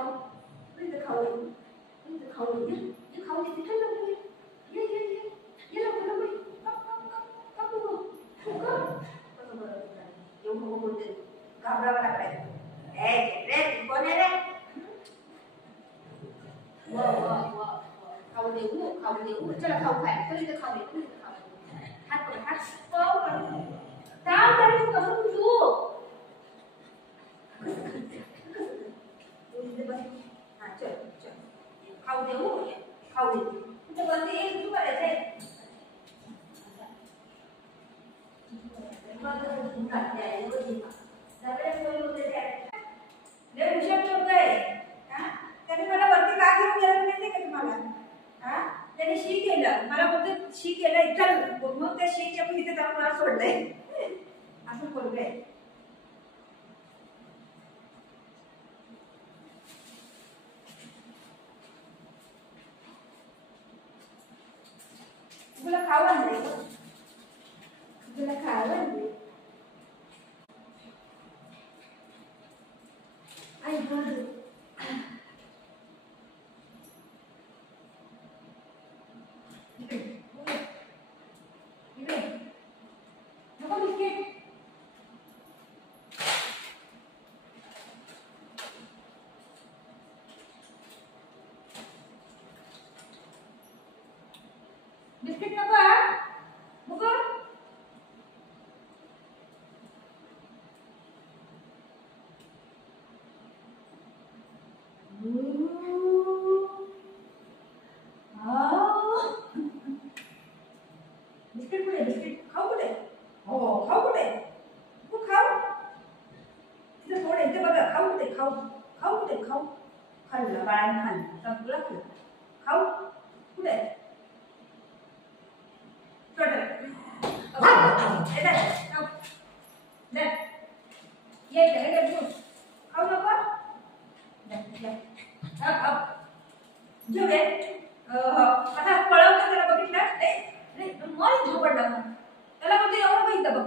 खाऊ, इथं खाऊ, इथं खाऊ, ये खाऊ दे, तिथे लवकर ये लवकर लवकर, कप कसं बरं येऊ नको बोलते, घाबरावं लागलाय. रे कोण आहे रे? खाऊ देऊ, चला खाऊ खाय, तू इथं खाऊ दे, हात पकड, हात पकड, काम करायचं कसं तू? हाँ चल चल खाऊ दे वो खाऊ दे तो बोलते एक तू करायचंय मला वरती का घेऊन गेलं माहिती का तुम्हाला? हा त्याने शी केलं मला बोलतो शी केलं चल मग त्या शीच्या पण इथे त्याला मला सोडलंय असं बोललंय. तुला खाऊ आणले तुला खाऊ आणले आई गं नको बिस्किट बिस्किट नको नको बिस्किट कुठे बिस्किट खाऊ कुठे हो खाऊ कुठे तू खाऊ इथे थोडे इथे बघा खाऊ कुठे खाऊ कुठे खाऊ खाल्लं बाळाने खाल्लं सगळं खाल्लं खाऊ कुठे खाऊ नको आता पळवतो त्याला बघितलं मग झोपडला त्याला म्हणते एवढं बघितलं बघ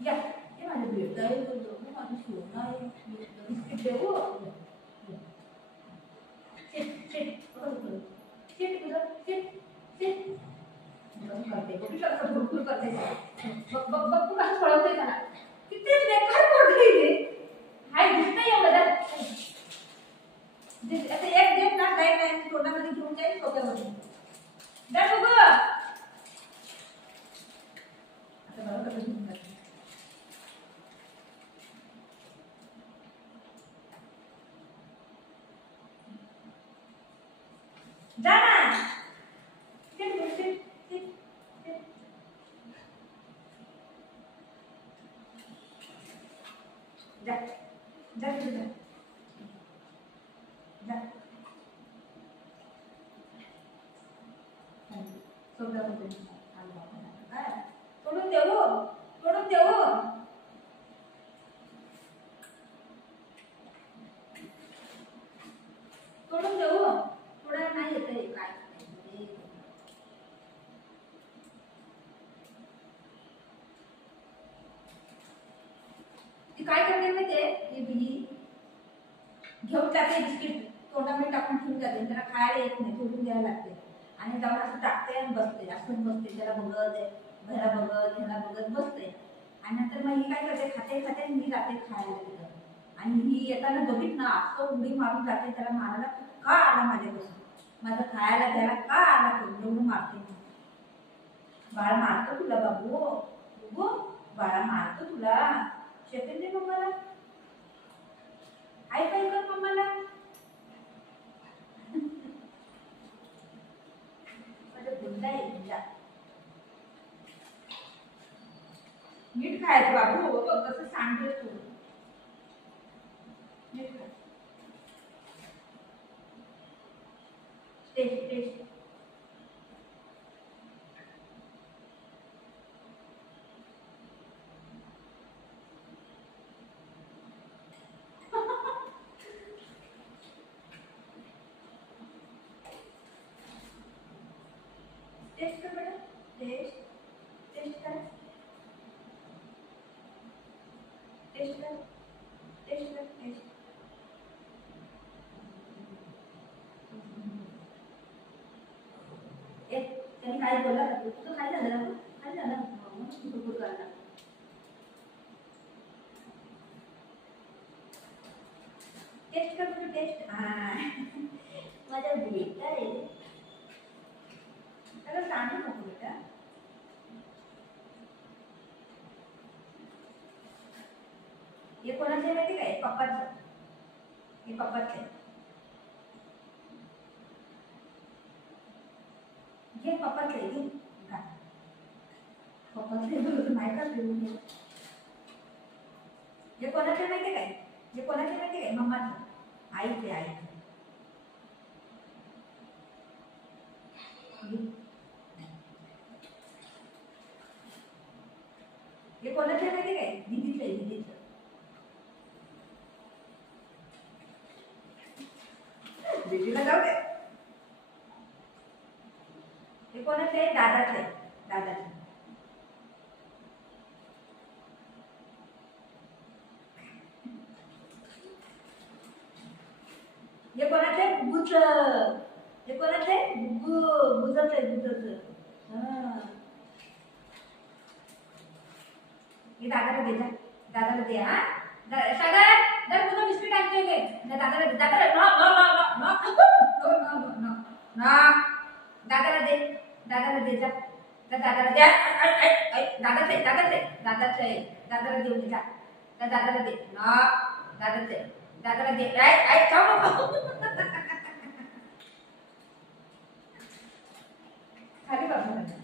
या हे माझ्या भेटता येतो माझं शिवण आहे देऊ करते भरपूर करते बघ तू कसं पळवतोय त्याला किती बेकार पडले हाय दिसत एवढं आता एक देत ना नाही तोंडामध्ये घेऊन जाईल सोप्यामध्ये जा बघ आता मला कसं घेऊन जाते जा ना जा जा जा जा सोडून देऊ सोडून देऊ सोडून देऊ थोडा नाही येते काय ती काय करते माहितीये ही बिली घेऊन जाते बिस्किट तोंडामध्ये टाकून ठेवून जाते त्याला खायला येत नाही ठेवून द्यायला लागते आणि जाऊन असं टाकते आणि बसते असं बसते त्याला बघत घरा बघत ह्याला बघत बसते आणि नंतर मग ही काय करते खाते मी जाते खायला तिथं आणि ही येताना बघित ना असं उडी मारून जाते त्याला मारायला का आला माझ्यापासून माझं खायला घ्यायला का आला तो एवढं मारते बाळ मारतो तुला बाबू बघू बाळा मारतो तुला शेकून दे मम्माला हाय काय कर मम्माला माझं गुंडा आहे गुंडा नीट खायचं बाबू हो बघ कसं सांगतेस तू नीट खा टेस्ट टेस्ट टेस्ट कर बेटा टेस्ट टेस्ट कर टेस्ट कर, टेस्ट कर, टेस्ट. ए त्यांनी काय बोलला का तू? तुझं काय झालं ना? काय झालं? मग तू कुठं करायला? टेस्ट कर तुझं टेस्ट. हा माझा बेटा आहे. त्याला सांगू नको बेटा. हे कोणाचं आहे माहिती काय? पप्पाचं. हे पप्पाचं आहे. घे पप्पाचं आहे घे. खा. पप्पाचं आहे बरोबर नाही का तू? हे कोणाचं आहे माहिती काय? हे कोणाचं आहे माहिती काय? मम्माचं. आईचं आहे आईचं. हे कोणाचं आहे माहिती काय? दीदीचं आहे दीदीचं. दीदीला जाऊ दे. हे कोणाचं आहे? दादाचं आहे दादाचं. हे कोणाचं आहे? बुबूचं. हे कोणाचं आहे? बुबू बुजाचं आहे बुजाचं. हा हे दादाला दे जा. दादाला दे. हा सागर जर तुझं बिस्किट आणतोय घे. दादाला दे. दादाला no no no no no no no no no. दादाला दे. दादाला दे जा. दादाला दे. दादाचं आहे दादाचं आहे दादाचं आहे. दादाला देऊन दे जा. दादाला दे. नो दादाचं आहे. दादाला दे. खाऊ नको. खाली बघ.